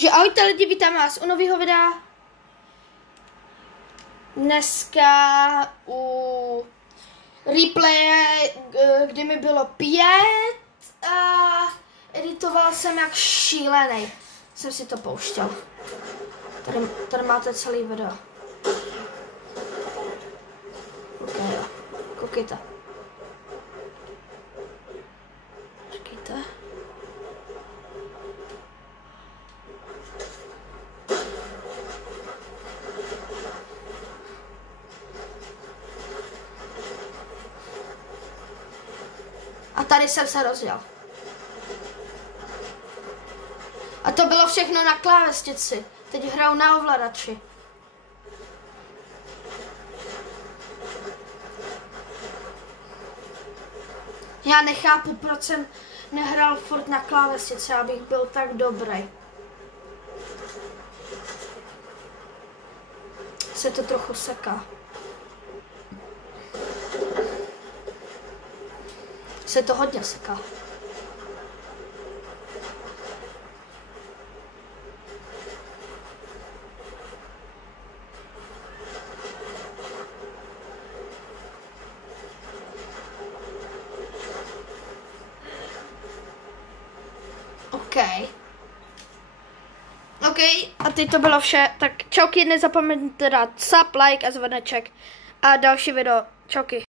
Takže ahojte lidi, vítám vás u nového videa. Dneska u replaye, kdy mi bylo 5 a editoval jsem jak šílený. Jsem si to pouštěl. Tady máte celý video. Okay, jo. Koukejte. Počkejte. A tady jsem se rozjel. A to bylo všechno na klávesnici. Teď hraju na ovladači. Já nechápu, proč jsem nehrál furt na klávesnici, abych byl tak dobrý. Se to trochu seká. Se to hodně seká. OK, a teď to bylo vše. Tak čauky, nezapomeňte dát sub, like a zvoneček. A další video. Čauky.